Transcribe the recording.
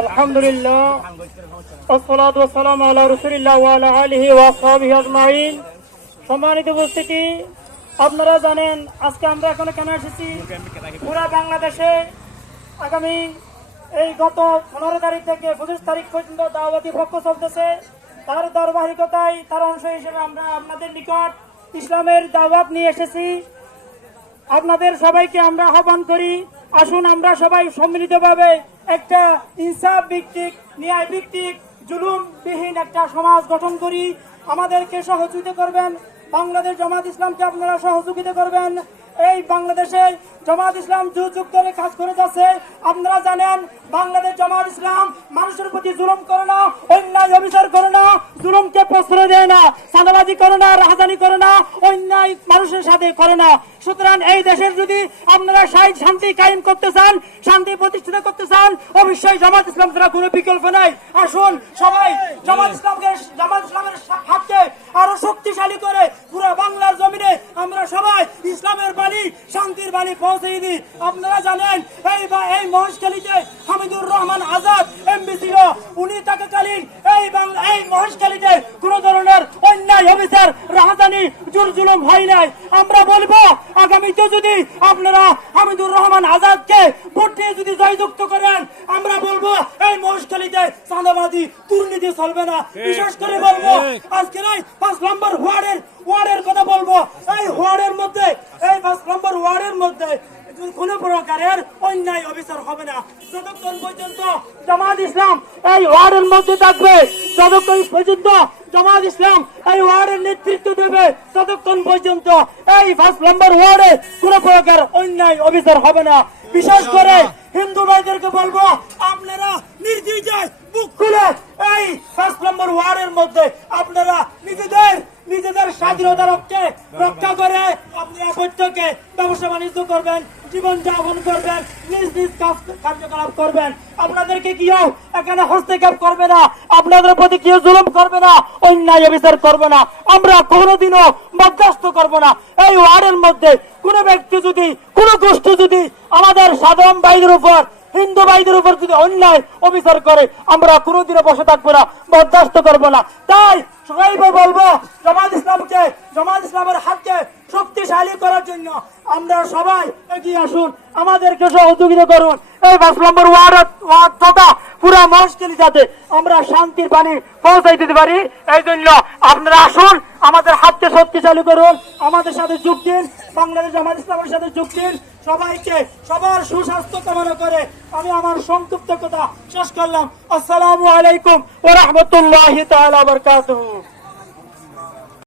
আলহামদুলিল্লাহ ওয়াসসালাতু ওয়াসসালামু আলা রাসূলিল্লাহ ওয়া আলা আলিহি ওয়া আসহাবিহি আজমাইন। সম্মানিত উপস্থিতি, আপনারা জানেন আজকে আমরা এখানে কেন এসেছি। পুরা বাংলাদেশে আগামী এই গত 15 তারিখ থেকে 25 তারিখ পর্যন্ত দাওয়াতি পক্ষ চলতেছে। তার ধারাবাহিকতায় তার অংশ হিসেবে আমরা আপনাদের নিকট ইসলামের দাওয়াত নিয়ে এসেছি। আপনাদের সবাইকে আমরা আহ্বান করি, আসুন আমরা সবাই সম্মিলিতভাবে একটা ইনসাফ ভিত্তিক, ন্যায় ভিত্তিক, জুলুমবিহীন একটা সমাজ গঠন করি। আমাদেরকে সহযোগিতা করবেন, বাংলাদেশ জামাত ইসলামকে আপনারা সহযোগিতা করবেন। এই বাংলাদেশে জামাত ইসলাম যুগ যুগ ধরে কাজ করে যাচ্ছে। আপনারা জানেন বাংলাদেশ জামাত ইসলাম মানুষের প্রতি জুলুম করে না, অন্যায় অবিচার করে না, জুলুমকে প্রশ্রয় দেয় না, চাঁদাবাজি করে না, রাহাজানি করে না, অন্যায় মানুষের সাথে করে না। সুতরাং এই দেশের যদি আপনারা শান্তি কায়েম করতে চান, শান্তি প্রতিষ্ঠিত করতে চান, অবশ্যই জামাত ইসলাম ছাড়া কোনো বিকল্প নাই। আসুন সবাই জামাত ইসলামের হাতকে আরো শক্তিশালী করে পুরো বাংলার জমিনে আমরা সবাই ইসলামের বাণী, শান্তির বাণী পৌঁছে দিই। আপনারা জানেন এই মহেশখালীতে হামিদুর রহমান আজাদ এমপি ছিল, উনি থাকাকালীন এই মহেশখালীতে কোন ধরনের অন্যায় অবিচার রাহাজানি জুলুম হয় নাই। আমরা বলবো আগামীতে যদি আপনারা হামিদুর রহমান আজাদকে ভোট দিয়ে যদি জয়যুক্ত করেন, আমরা বলবো এই মহেশখালীতে চাঁদাবাজি দুর্নীতি চলবে না। বিশেষ করে বলবো আজকের এই 5 নম্বর ওয়ার্ডের কথা বলবো। এই ওয়ার্ডের মধ্যে, এই 5 নম্বর ওয়ার্ডের মধ্যে কোন প্রকারের অন্যায় অবিচার হবে না। যতক্ষণ পর্যন্ত জামাত ইসলাম এই ওয়ার্ডের মধ্যে থাকবে, যতক্ষণ পর্যন্ত জামাত ইসলাম এই ওয়ার্ডের নেতৃত্ব দেবে, ততক্ষণ পর্যন্ত এই 5 নম্বর ওয়ার্ডে কোন প্রকার অন্যায় অবিচার হবে না। বিশেষ করে হিন্দু ভাইদেরকে বলবো আপনারা নির্দ্বিধায় বুক খুলে এই 5 নম্বর ওয়ার্ডের মধ্যে আপনারা নিজেদের স্বাধীনতা রক্ষা করে আপনারা প্রত্যেকে ব্যবসা বাণিজ্য করবেন, জীবন যাপন করবেন, নিজ কার্যকলাপ করবেন। আপনাদেরকে কেউ এখানে হস্তক্ষেপ করবে না, আপনাদের প্রতি কেউ জুলুম করবে না, অন্যায় অবিচার করবে না। আমরা কোনোদিনও বরদাস্ত করব না। এই ওয়ার্ডের মধ্যে কোনো ব্যক্তি যদি, কোনো গোষ্ঠী যদি আমাদের সাধারণ ভাইদের উপর, হিন্দু ভাইদের উপর যদি অন্যায় অবিচার করে, আমরা কোনোদিনও বসে থাকবো না, বরদাস্ত করবো না। তাই সবাই বলবো জামাত ইসলামের হাতকে শক্তিশালী করার জন্য আমরা সবাই এগিয়ে আসুন, আমাদেরকে সহযোগিতা করুন। এই 5 নম্বর ওয়ার্ড তথা পুরা মহেশখালী যাতে আমরা শান্তির বাণী পৌঁছাই দিতে পারি, এই জন্য আপনারা আসুন, আমাদের হাতকে শক্তিশালী করুন, আমাদের সাথে যোগ দিন, বাংলাদেশ জামাত ইসলামের সাথে যোগ দিন। সবাইকে সবার সুস্বাস্থ্য কামনা করে আমি আমার সংক্ষিপ্ত কথা শেষ করলাম। আসসালামু আলাইকুম ওয়া রাহমাতুল্লাহি তাআলা ওয়া বারাকাতুহু।